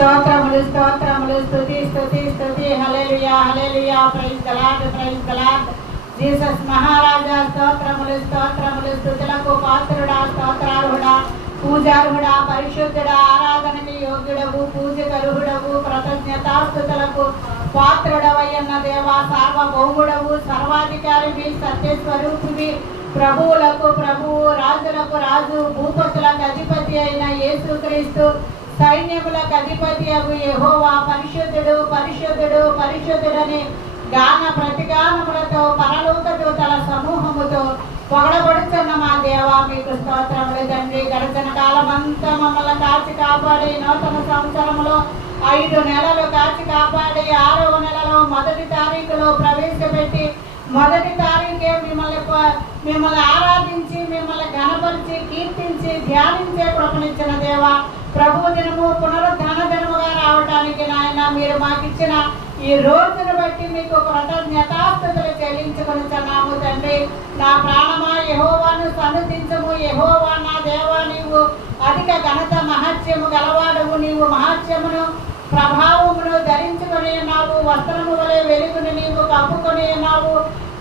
స్తోత్రములు స్తోత్రములు స్తుతి స్తుతి స్తుతి hallelujah hallelujah praise the Lord Jesus మహారాజా స్తోత్రములు స్తోత్రములు స్తుతులకు పాత్రుడా స్తోత్రార్హుడా పూజార్హుడా పరిశుద్ధుడా ఆరాధనకి యోగ్యుడవు పూజకరుహుడవు కృతజ్ఞతాస్తుతులకు పాత్రుడవయ్యన్న దేవా సార్వభౌముడవు సర్వాధికారివి సత్యస్వరూపివి ప్రభువులకు ప్రభువు రాజులకు రాజు భూపతులకు అధిపతి అయిన యేసుక్రీస్తు సైన్యములకు అధిపతి అగు యెహోవా పరిశుద్ధుడు పరిశుద్ధుడు పరిశుద్ధుడని గాన ప్రతిగానములతో పరలోక దూతల సమూహముతో పొగడబడుతున్న మా దేవా మీకు స్తోత్రములు తండ్రి. గడిచిన కాలమంతా మమ్మల్ని కాచి కాపాడి నూతన సంవత్సరములో 5 నెలలు కాచి కాపాడి 6వ నెలలో మొదటి తారీఖులో ప్రవేశపెట్టి మొదటి తారీఖే మిమ్మల్ని ఆరాధించి మిమ్మల్ని గణపరిచి కీర్తించి ధ్యానించే కృపనిచ్చిన దేవా ప్రభు దినము పునరుద్ధాన దినముగా రావడానికి నాయన మీరు మాకిచ్చిన ఈ రోజును బట్టి మీకు కృతజ్ఞతాస్తుతులు చెల్లించుకొనుచున్నాము తండ్రి. నా ప్రాణమా యెహోవాను సన్నుతించుము. యెహోవా నా దేవా నీవు అధిక ఘనత మహత్యము గలవాడవు. నీవు మహత్యమును ప్రభావమును ధరించుకొని ఉన్నావు. వస్త్రము వలె వెలుగును నీవు కప్పుకొని ఉన్నావు.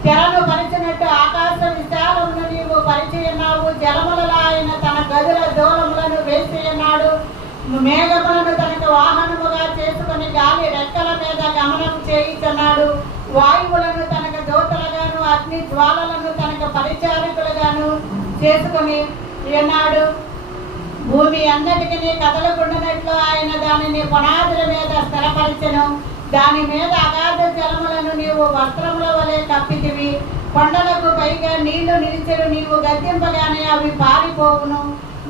తెరను పరిచినట్టు ఆకాశ విశాలమును నీవు పరిచి ఉన్నావు. జలములలో ఆయన తన గదుల దూలములను వేసి ఉన్నాడు. మేఘములను తనకు వాహనముగా చేసుకుని గాలి రెక్కల మీద గమనం చేయించున్నాడు. వాయువులను తనకు దూతలుగాను అగ్ని జ్వాలలను తనకు పరిచారకులుగాను చేసుకుని ఉన్నాడు. భూమి అన్నిటికీ కదలకుండానట్లు ఆయన దానిని పునాదుల మీద స్థిరపరిచెను. దాని మీద అగాధ జలములను నీవు వస్త్రముల వలె కప్పితివి. కొండలకు పైగా నీళ్లు నిలిచెను. నీవు గద్దింపగానే అవి పారిపోవును.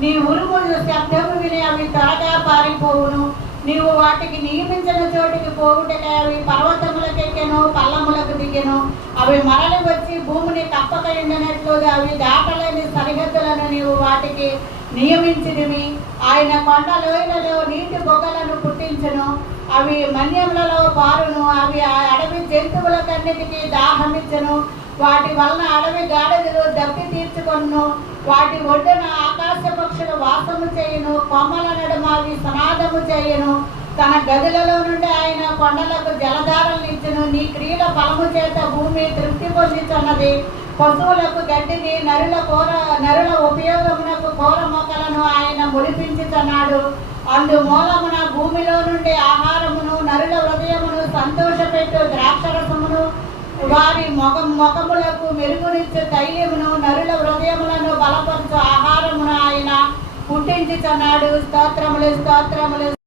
నీ ఉరుము శబ్దము విని అవి త్వరగా పారిపోవును. నీవు వాటికి నియమించిన చోటికి పోవుటకై అవి పర్వతములకెక్కెను పల్లములకు దిగెను. అవి మరలి వచ్చి భూమిని కప్పక ఎండినట్లు అవి దాటలేని సరిహద్దులను నీవు వాటికి నియమించినవి. ఆయన కొండ లోయలలో నీటి బొగ్గలను పుట్టించును. అవి మన్యములలో పారును. అవి ఆ అడవి జంతువులకన్నిటికీ దాహమిచ్చును. వాటి వలన అడవి గాడిదలు దప్పి తీర్చుకొను. వాటి ఒడ్డున ఆకాశ పక్షులు వాసము చేయును. కొమ్మల నడుమ అవి సనాదము చేయును. తన గదులలో నుండి ఆయన కొండలకు జలధారలు ఇచ్చును. నీ క్రియల ఫలము చేత భూమి తృప్తి పొందుతున్నది. పశువులకు గడ్డిని నరుల ఉపయోగమునకు కూర మొక్కలను ఆయన ముడిపించుచున్నాడు. అందుమూలమున భూమిలో నుండి ఆహారమును నరుల హృదయమును సంతోషపెట్టు ద్రాక్షరసమును వారి ముఖములకు మెరుగునిచ్చు తైలమును నరుల హృదయములను బలపరచు ఆహారమును ఆయన పుట్టించుచున్నాడు. స్తోత్రములు స్తోత్రములు.